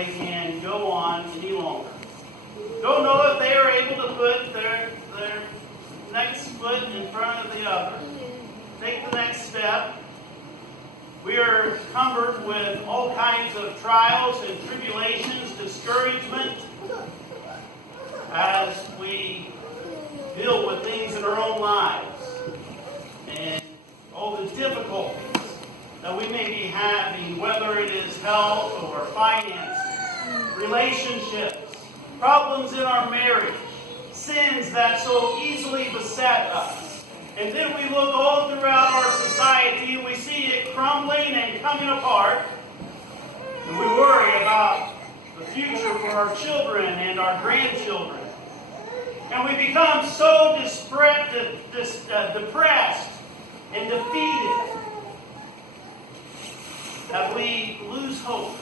they can go on any longer. Don't know if they are able to put their next foot in front of the other. Take the next step. We are cumbered with all kinds of trials and tribulations, discouragement, as we deal with things in our own lives and all the difficulties that we may be having, whether it is health or finances, relationships, problems in our marriage, sins that so easily beset us. And then we look all throughout our society and we see it crumbling and coming apart. And we worry about the future for our children and our grandchildren. And we become so depressed and defeated that we lose hope.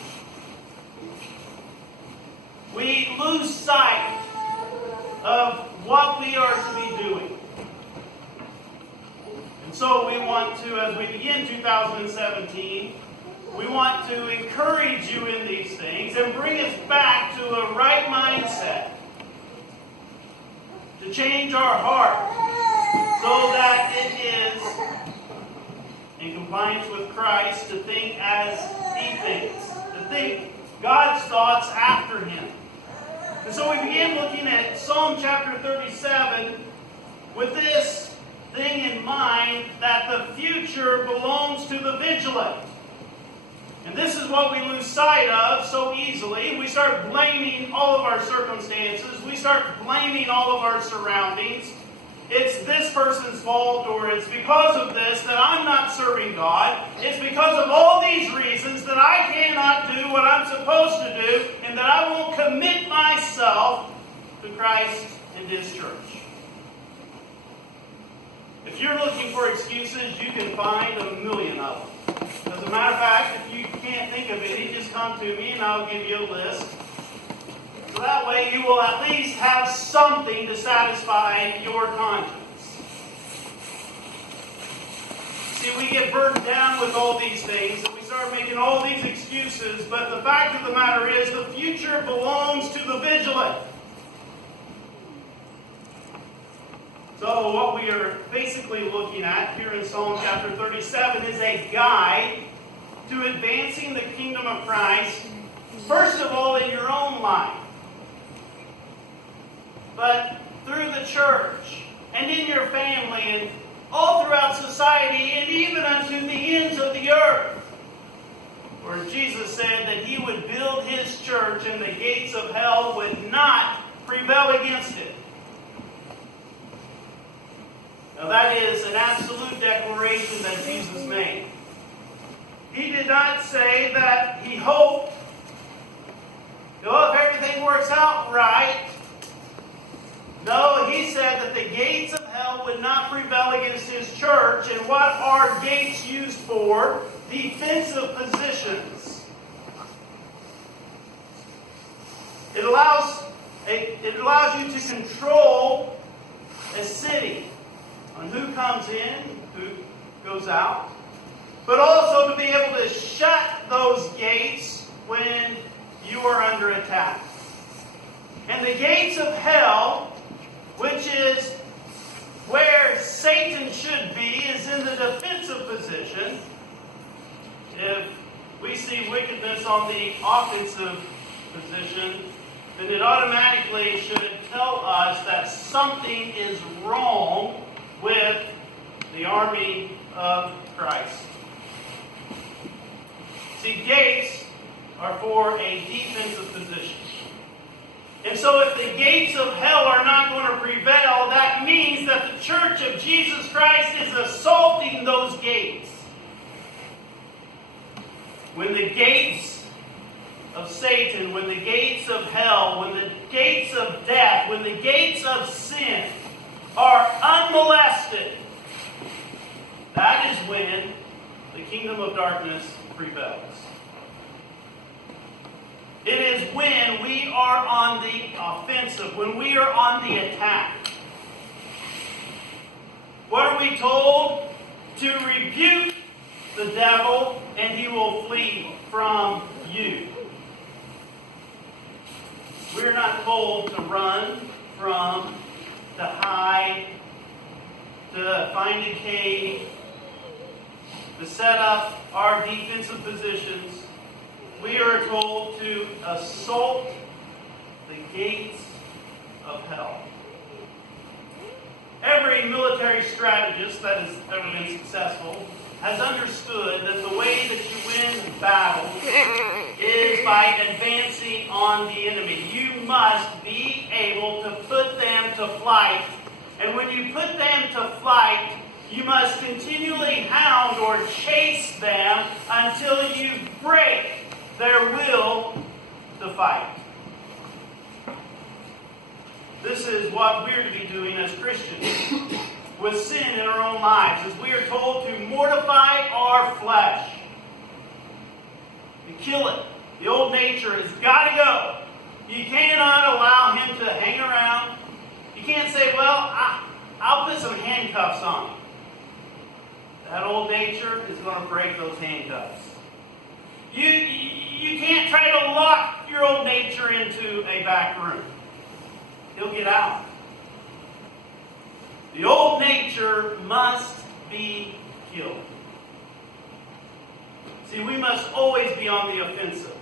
We lose sight of what we are to be doing. And so we want to, as we begin 2017, we want to encourage you in these things and bring us back to a right mindset. To change our heart so that it is in compliance with Christ, to think as He thinks, to think God's thoughts after Him. And so we begin looking at Psalm chapter 37 with this thing in mind, that the future belongs to the vigilant. And this is what we lose sight of so easily. We start blaming all of our circumstances. We start blaming all of our surroundings. It's this person's fault, or it's because of this that I'm not serving God. It's because of all these reasons that I cannot do what I'm supposed to do, and that I won't commit myself to Christ and His church. If you're looking for excuses, you can find a million of them. As a matter of fact, if you can't think of any, just come to me and I'll give you a list. So that way you will at least have something to satisfy your conscience. See, we get burdened down with all these things and we start making all these excuses, but the fact of the matter is the future belongs to the vigilant. So what we are basically looking at here in Psalm chapter 37 is a guide to advancing the kingdom of Christ, first of all in your own life, but through the church and in your family and all throughout society and even unto the ends of the earth. Where Jesus said that He would build His church and the gates of hell would not prevail against it. Now that is an absolute declaration that Jesus made. He did not say that He hoped, if everything works out right. No, He said that the gates of hell would not prevail against His church. And what are gates used for? Defensive positions. It allows you to control a city on who comes in, who goes out, but also to be able to shut those gates when you are under attack. And the gates of hell, which is where Satan should be, is in the defensive position. If we see wickedness on the offensive position, then it automatically should tell us that something is wrong with the army of Christ. See, gates are for a defensive position. And so if the gates of hell are not going to prevail, that means that the church of Jesus Christ is assaulting those gates. When the gates of Satan, when the gates of hell, when the gates of death, when the gates of sin are unmolested, that is when the kingdom of darkness prevails. It is when we are on the offensive, when we are on the attack. What are we told? To rebuke the devil and he will flee from you. We're not told to run from, to hide, to find a cave, to set up our defensive positions. We are told to assault the gates of hell. Every military strategist that has ever been successful has understood that the way that you win battles is by advancing on the enemy. You must be able to put them to flight. And when you put them to flight, you must continually hound or chase them until you break their will to fight. This is what we're to be doing as Christians with sin in our own lives, as we are told to mortify our flesh, to kill it. The old nature has got to go. You cannot allow him to hang around. You can't say, well, I'll put some handcuffs on him. That old nature is going to break those handcuffs. You can't try to lock your old nature into a back room. He'll get out. The old nature must be killed. See, we must always be on the offensive.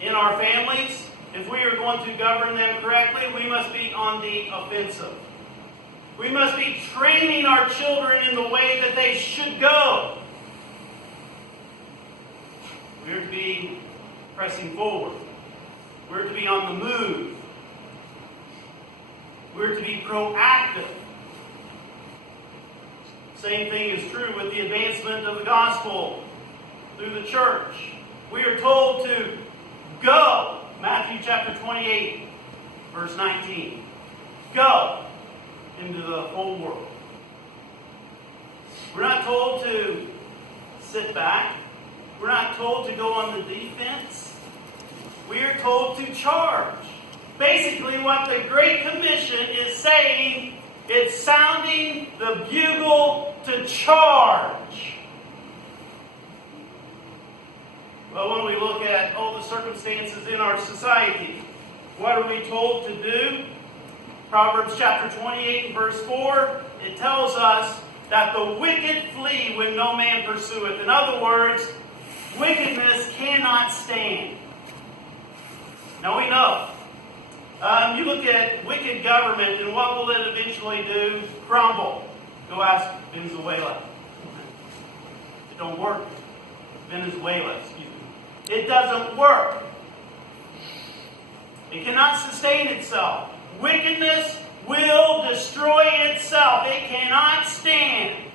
In our families, if we are going to govern them correctly, we must be on the offensive. We must be training our children in the way that they should go. We're to be pressing forward. We're to be on the move. We're to be proactive. Same thing is true with the advancement of the gospel through the church. We are told to go. Matthew chapter 28, verse 19. Go into the whole world. We're not told to sit back. We're not told to go on the defense. We are told to charge. Basically, what the Great Commission is saying, it's sounding the bugle to charge. Well, when we look at all the circumstances in our society, what are we told to do? Proverbs chapter 28 and verse 4, it tells us that the wicked flee when no man pursueth. In other words, wickedness cannot stand. Now we know. You look at wicked government, and what will it eventually do? Crumble. Go ask Venezuela. It don't work. Venezuela, excuse me. It doesn't work. It cannot sustain itself. Wickedness will destroy itself. It cannot stand.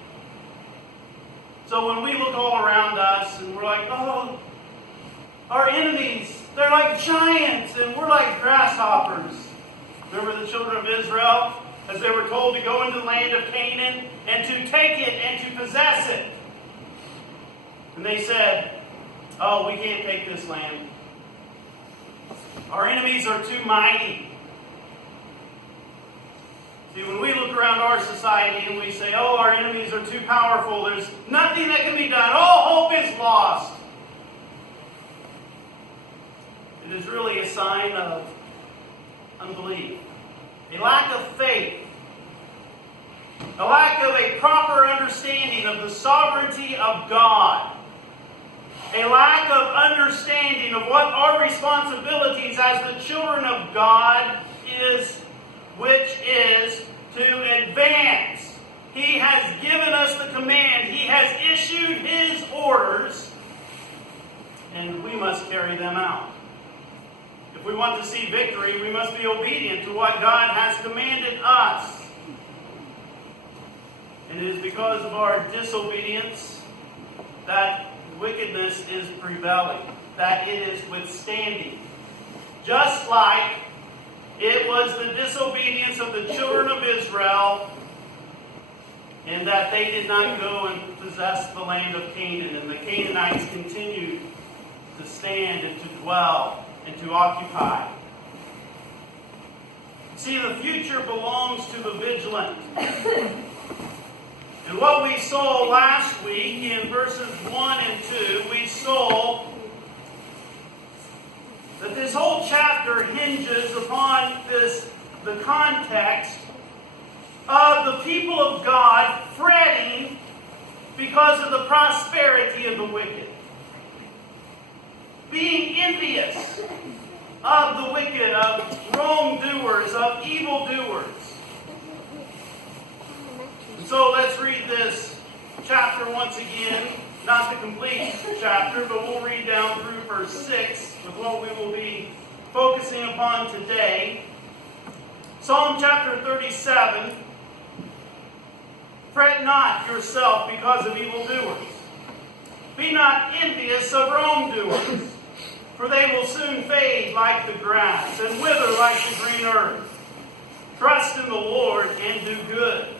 So when we look all around us and we're like, oh, our enemies, they're like giants and we're like grasshoppers. Remember the children of Israel as they were told to go into the land of Canaan and to take it and to possess it. And they said, oh, we can't take this land. Our enemies are too mighty. See, when we look around our society and we say, oh, our enemies are too powerful, there's nothing that can be done, all hope is lost. It is really a sign of unbelief, a lack of faith, a lack of a proper understanding of the sovereignty of God, a lack of understanding of what our responsibilities as the children of God is, which is to advance. He has given us the command. He has issued His orders, and we must carry them out. If we want to see victory, we must be obedient to what God has commanded us. And it is because of our disobedience that wickedness is prevailing, that it is withstanding. Just like it was the disobedience of the children of Israel, in that they did not go and possess the land of Canaan, and the Canaanites continued to stand and to dwell and to occupy. See, the future belongs to the vigilant. And what we saw last week in verses 1 and 2, we saw that this whole chapter hinges upon the context of the people of God fretting because of the prosperity of the wicked. Being envious of the wicked, of wrongdoers, of evildoers. And so let's read this chapter once again. Not the complete chapter, but we'll read down through verse 6 with what we will be focusing upon today. Psalm chapter 37. Fret not yourself because of evildoers. Be not envious of wrongdoers, for they will soon fade like the grass and wither like the green herb. Trust in the Lord and do good.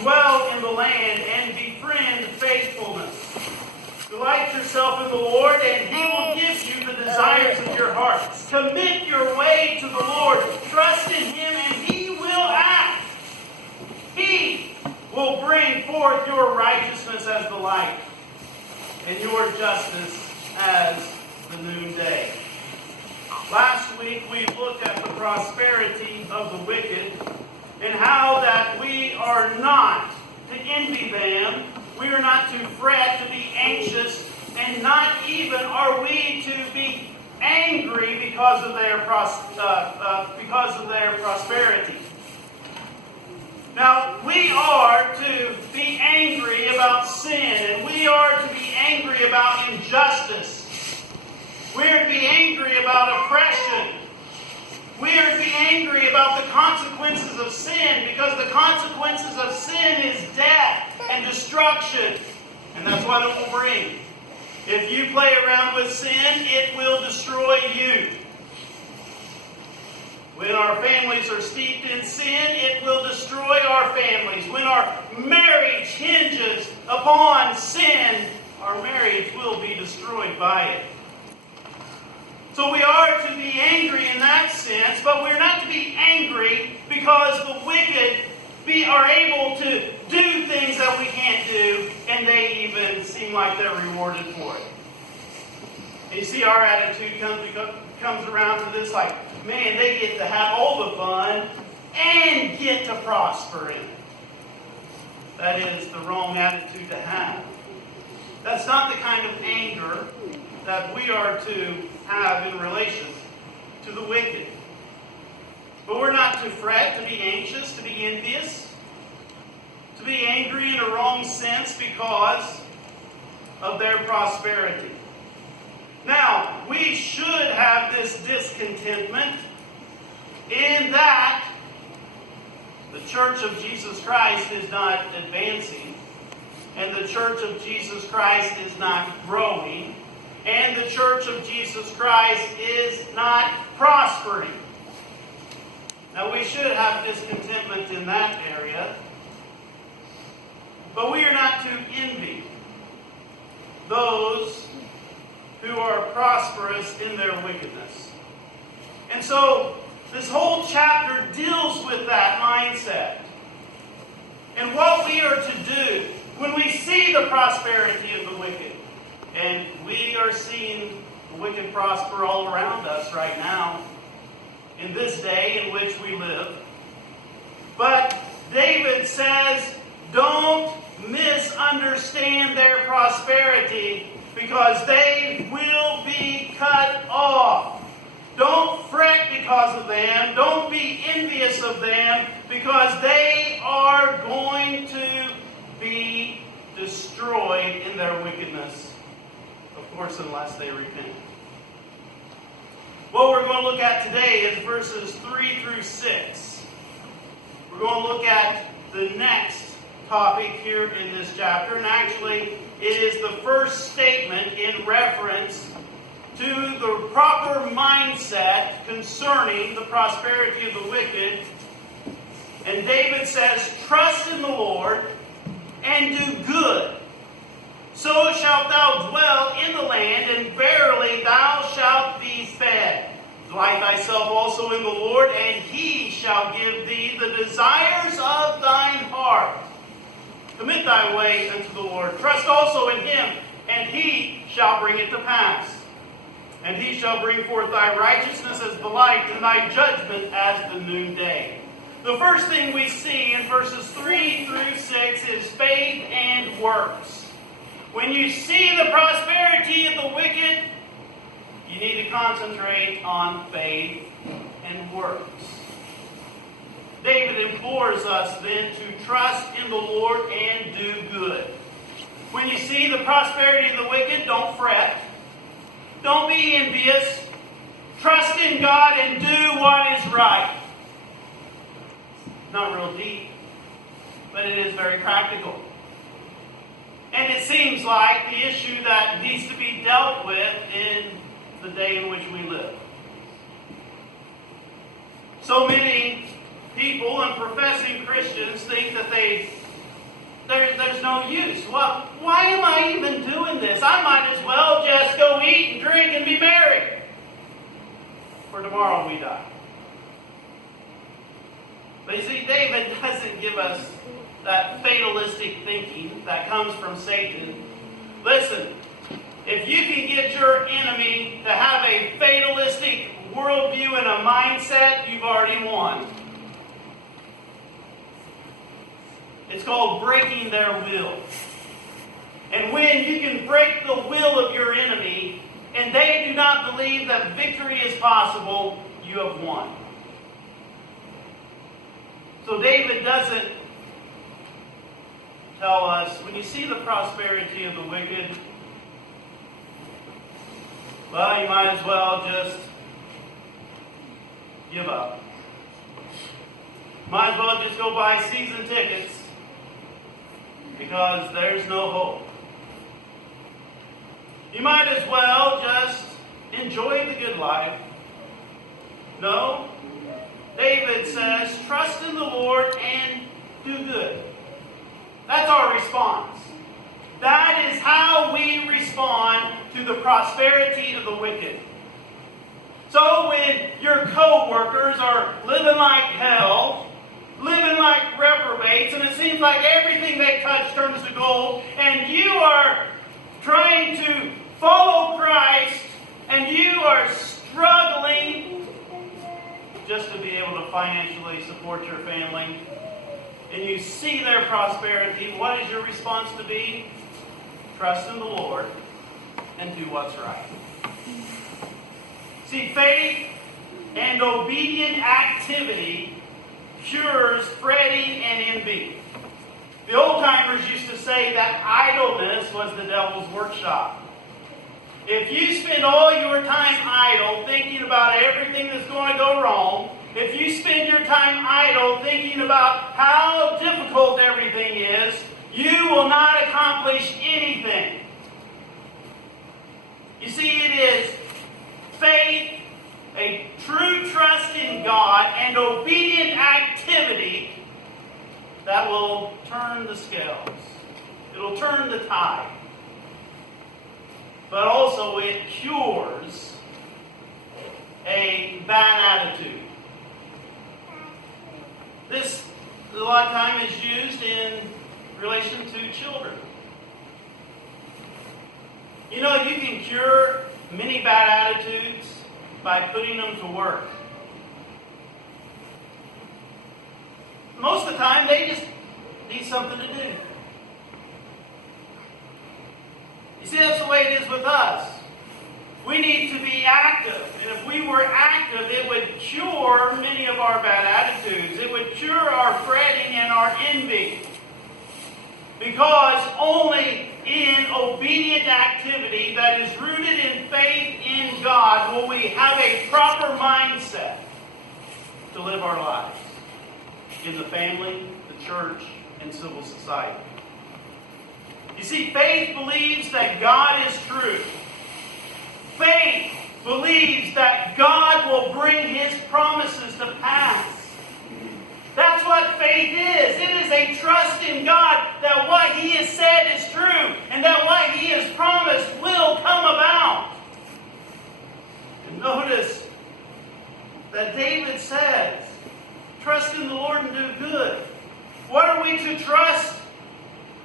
Dwell in the land and befriend faithfulness. Delight yourself in the Lord, and He will give you the desires of your heart. Commit your way to the Lord. Trust in Him, and He will act. He will bring forth your righteousness as the light, and your justice as the noonday. Last week we looked at the prosperity of the wicked, and how that we are not to envy them, we are not to fret, to be anxious, and not even are we to be angry because of their prosperity. Now, we are to be angry about sin, and we are to be angry about injustice. We are to be angry about oppression. We are to be angry about the consequences of sin, because the consequences of sin is death and destruction. And that's what it will bring. If you play around with sin, it will destroy you. When our families are steeped in sin, it will destroy our families. When our marriage hinges upon sin, our marriage will be destroyed by it. So we are to be angry in that sense, but we're not to be angry because the wicked are able to do things that we can't do, and they even seem like they're rewarded for it. And you see, our attitude comes around to this like, man, they get to have all the fun and get to prosper in it. That is the wrong attitude to have. That's not the kind of anger that we are to have in relation to the wicked. But we're not to fret, to be anxious, to be envious, to be angry in a wrong sense because of their prosperity. Now, we should have this discontentment in that the Church of Jesus Christ is not advancing, and the Church of Jesus Christ is not growing, and the Church of Jesus Christ is not prospering. Now, we should have discontentment in that area, but we are not to envy those who are prosperous in their wickedness. And so, this whole chapter deals with that mindset. And what we are to do when we see the prosperity of the wicked. And we are seeing the wicked prosper all around us right now, in this day in which we live. But David says, don't misunderstand their prosperity, because they will be cut off. Don't fret because of them. Don't be envious of them, because they are going to be destroyed in their wickedness. Of course, unless they repent. What we're going to look at today is verses 3 through 6. We're going to look at the next topic here in this chapter, and actually it is the first statement in reference to the proper mindset concerning the prosperity of the wicked. And David says, trust in the Lord and do good. So shalt thou dwell in the land, and verily thou shalt be fed. Delight thyself also in the Lord, and He shall give thee the desires of thine heart. Commit thy way unto the Lord. Trust also in Him, and He shall bring it to pass. And he shall bring forth thy righteousness as the light, and thy judgment as the noonday. The first thing we see in verses 3 through 6 is faith and works. When you see the prosperity of the wicked, you need to concentrate on faith and works. David implores us then to trust in the Lord and do good. When you see the prosperity of the wicked, don't fret. Don't be envious. Trust in God and do what is right. Not real deep, but it is very practical. And it seems like the issue that needs to be dealt with in the day in which we live. So many people and professing Christians think that there's no use. Well, why am I even doing this? I might as well just go eat and drink and be merry. For tomorrow we die. But you see, David doesn't give us that fatalistic thinking that comes from Satan. Listen, if you can get your enemy to have a fatalistic worldview and a mindset, you've already won. It's called breaking their will. And when you can break the will of your enemy, and they do not believe that victory is possible, you have won. So David doesn't tell us, when you see the prosperity of the wicked, well, you might as well just give up. Might as well just go buy season tickets because there's no hope. You might as well just enjoy the good life. No. David says, trust in the Lord and do good. That's our response. That is how we respond to the prosperity of the wicked. So when your co-workers are living like hell, living like reprobates, and it seems like everything they touch turns to gold, and you are trying to follow Christ, and you are struggling just to be able to financially support your family, and you see their prosperity, what is your response to be? Trust in the Lord and do what's right. See, faith and obedient activity cures fretting and envy. The old-timers used to say that idleness was the devil's workshop. If you spend all your time idle thinking about everything that's going to go wrong, if you spend your time idle thinking about how difficult everything is, you will not accomplish anything. You see, it is faith, a true trust in God, and obedient activity that will turn the scales. It'll turn the tide. But also it cures a bad attitude. This, a lot of time, is used in relation to children. You know, you can cure many bad attitudes by putting them to work. Most of the time, they just need something to do. You see, that's the way it is with us. We need to be active. And if we were active, it would cure many of our bad attitudes. It would cure our fretting and our envy. Because only in obedient activity that is rooted in faith in God will we have a proper mindset to live our lives in the family, the church, and civil society. You see, faith believes that God is true. Faith believes that God will bring His promises to pass. That's what faith is. It is a trust in God that what He has said is true and that what He has promised will come about. And notice that David says, trust in the Lord and do good. What are we to trust?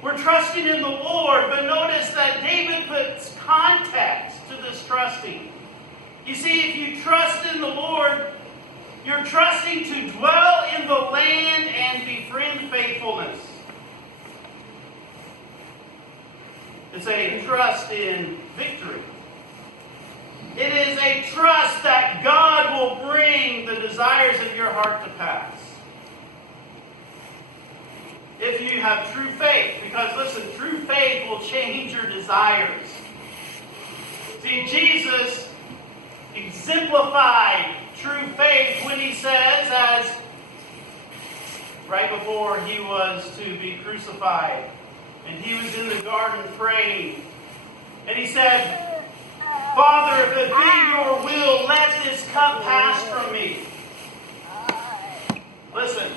We're trusting in the Lord, but notice that David puts context to this trusting. You see, if you trust in the Lord, you're trusting to dwell in the land and befriend faithfulness. It's a trust in victory. It is a trust that God will bring the desires of your heart to pass. If you have true faith, because listen, true faith will change your desires. See, Jesus exemplified true faith when he says, as right before he was to be crucified, and he was in the garden praying, and he said, Father, if it be your will, let this cup pass from me. Listen,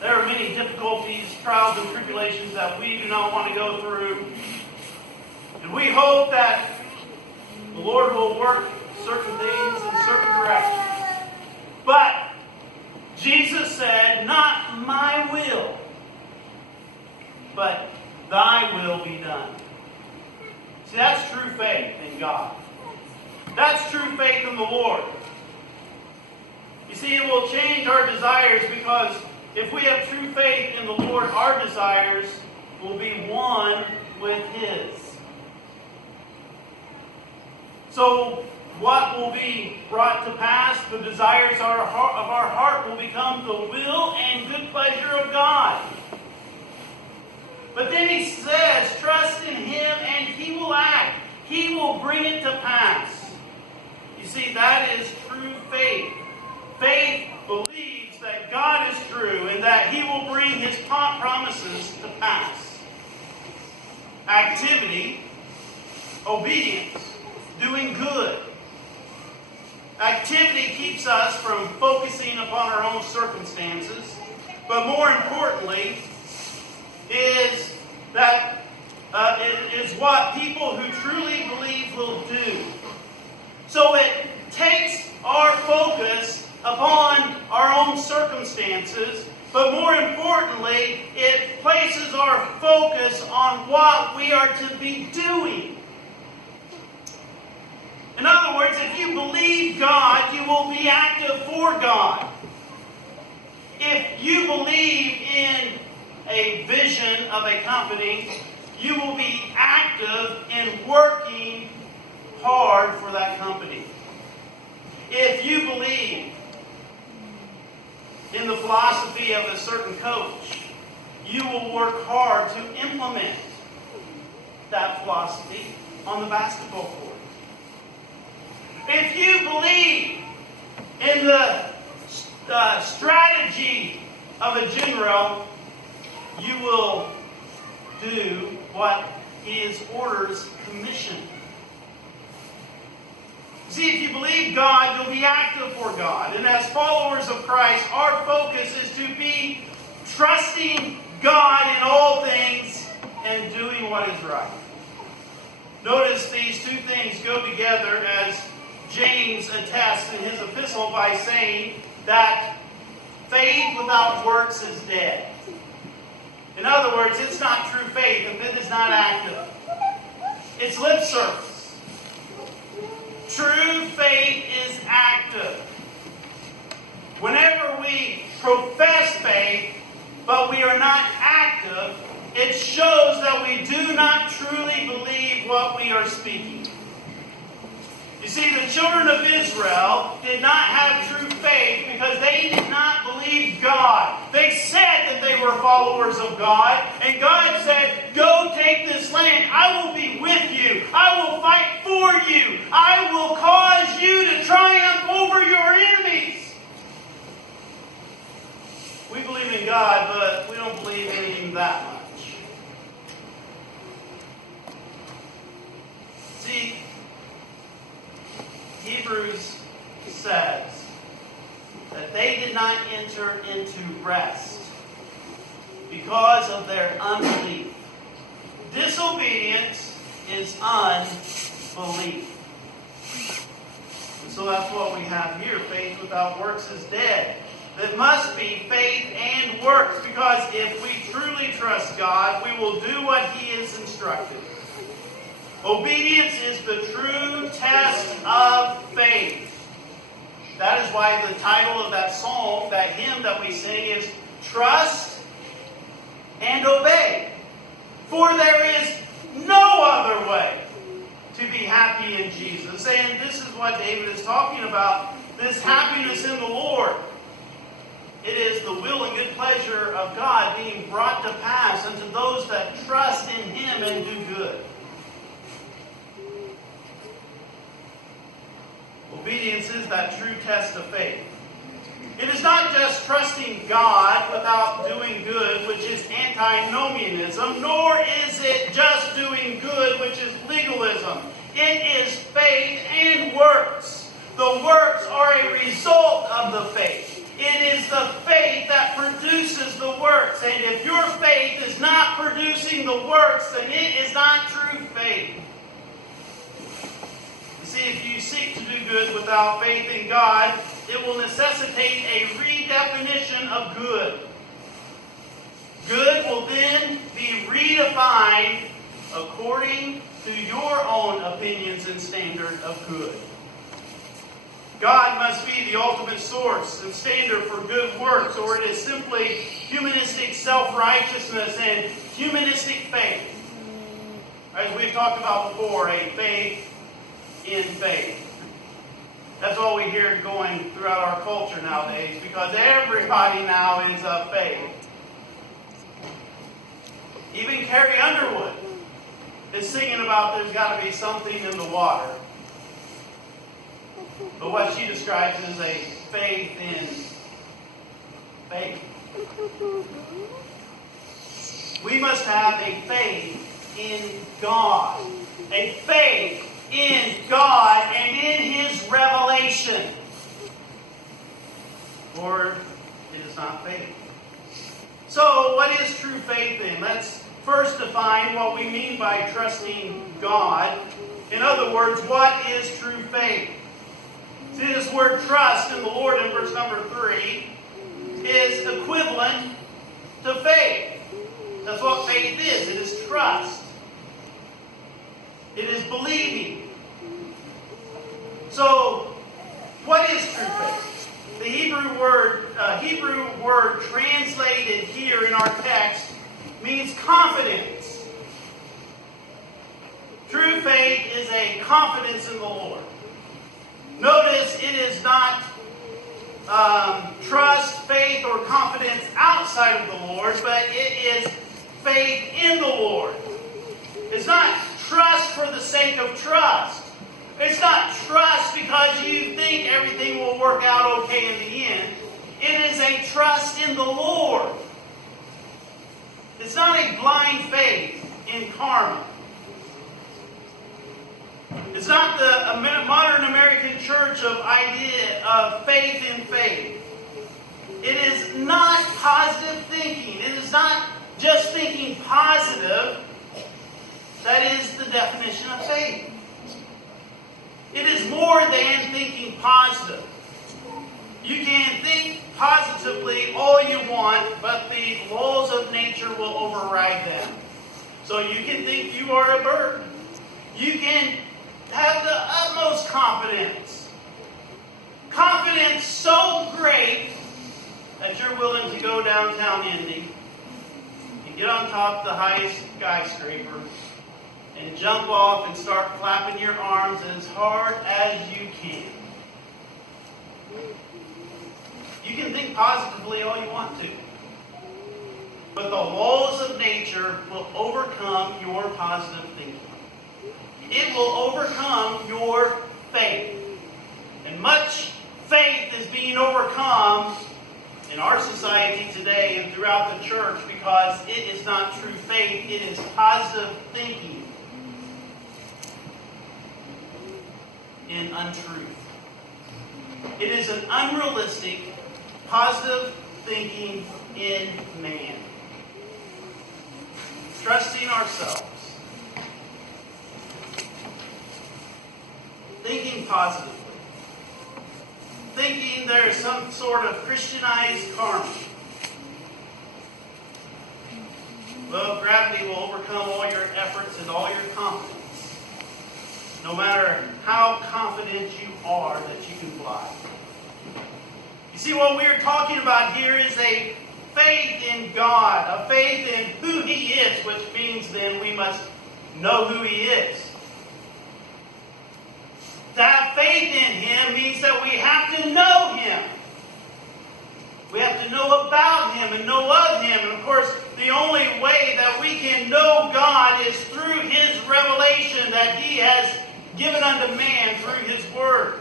there are many difficulties, trials, and tribulations that we do not want to go through. And we hope that the Lord will work certain things in certain directions. But Jesus said, not my will, but thy will be done. See, that's true faith in God. That's true faith in the Lord. You see, it will change our desires, because if we have true faith in the Lord, our desires will be one with His. So, what will be brought to pass? The desires of our heart will become the will and good pleasure of God. But then he says, trust in Him and He will act. He will bring it to pass. You see, that is true faith. Faith believes that God is true and that He will bring His promises to pass. Activity, obedience, doing good. Activity keeps us from focusing upon our own circumstances, but more importantly, is that it is what people who truly believe will do. So it takes our focus upon our own circumstances, but more importantly, it places our focus on what we are to be doing. In other words, if you believe God, you will be active for God. If you believe in a vision of a company, you will be active in working hard for that company. If you believe in the philosophy of a certain coach, you will work hard to implement that philosophy on the basketball court. If you believe in the strategy of a general, you will do what his orders commission. See, if you believe God, you'll be active for God. And as followers of Christ, our focus is to be trusting God in all things and doing what is right. Notice these two things go together, as James attests in his epistle by saying that faith without works is dead. In other words, it's not true faith if it is not active. It's lip service. True faith is active. Whenever we profess faith, but we are not active, it shows that we do not truly believe what we are speaking. You see, the children of Israel did not have true faith because they did not believe God. They said that they were followers of God, and God said, go take this land. I will be with you. I will fight for you. I will cause you to triumph over your enemies. We believe in God, but we don't believe in Him that much. See, Hebrews says that they did not enter into rest because of their unbelief. Disobedience is unbelief. And so that's what we have here. Faith without works is dead. It must be faith and works, because if we truly trust God, we will do what He is instructed. Obedience is the true test of faith. That is why the title of that psalm, that hymn that we sing, is Trust and Obey. For there is no other way to be happy in Jesus. And this is what David is talking about, this happiness in the Lord. It is the will and good pleasure of God being brought to pass unto those that trust in Him and do good. Obedience is that true test of faith. It is not just trusting God without doing good, which is antinomianism, nor is it just doing good, which is legalism. It is faith and works. The works are a result of the faith. It is the faith that produces the works. And if your faith is not producing the works, then it is not true faith. You see, if you seek to do good without faith in God, it will necessitate a redefinition of good. Good will then be redefined according to your own opinions and standard of good. God must be the ultimate source and standard for good works, or it is simply humanistic self-righteousness and humanistic faith. As we've talked about before, a faith in faith. That's what we hear going throughout our culture nowadays, because everybody now is of faith. Even Carrie Underwood is singing about there's got to be something in the water. But what she describes is a faith in faith. We must have a faith in God. A faith in God and in His revelation. Or it is not faith. So, what is true faith then? Let's first define what we mean by trusting God. In other words, what is true faith? See, this word trust in the Lord in verse number 3 is equivalent to faith. That's what faith is. It is trust. It is believing. So, what is true faith? The Hebrew word translated here in our text means confidence. True faith is a confidence in the Lord. Notice it is not trust, faith, or confidence outside of the Lord, but it is faith in the Lord. It's not trust for the sake of trust. It's not trust because you think everything will work out okay in the end. It is a trust in the Lord. It's not a blind faith in karma. It's not the modern American church of idea of faith in faith. It is not positive thinking. It is not just thinking positive. That is the definition of faith. It is more than thinking positive. You can think positively all you want, but the laws of nature will override them. So you can think you are a bird. You can have the utmost confidence. Confidence so great that you're willing to go downtown Indy and get on top of the highest skyscraper and jump off and start flapping your arms as hard as you can. You can think positively all you want to, but the laws of nature will overcome your positive thinking. It will overcome your faith. And much faith is being overcome in our society today and throughout the church because it is not true faith, it is positive thinking in untruth. It is an unrealistic, positive thinking in man. Trusting ourselves. Thinking positively. Thinking there's some sort of Christianized karma. Well, gravity will overcome all your efforts and all your confidence. no matter how confident you are that you can fly. You see, what we're talking about here is a faith in God, a faith in who He is, which means then we must know who He is. To have faith in Him means that we have to know Him. We have to know about Him and know of Him. And of course, the only way that we can know God is through His revelation that He has given unto man through His Word.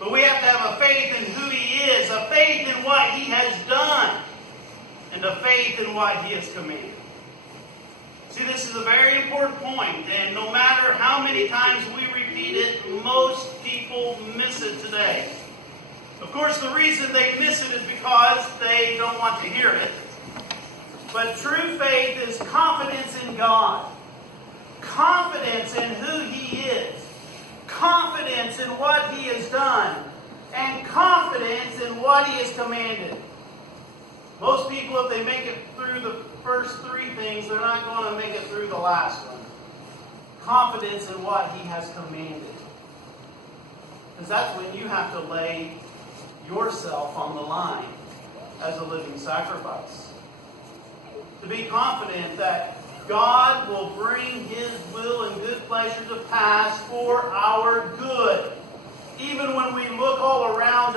But we have to have a faith in who He is, a faith in what He has done, and a faith in what He has commanded. See, this is a very important point, and no matter how many times we repeat it, most people miss it today. Of course, the reason they miss it is because they don't want to hear it. But true faith is confidence in God, confidence in who He is, confidence in what He has done, and confidence in what He has commanded. Most people, if they make it through the first three things, they're not going to make it through the last one. Confidence in what He has commanded. Because that's when you have to lay yourself on the line as a living sacrifice. To be confident that God will bring His will and good pleasure to pass for our good. Even when we look all around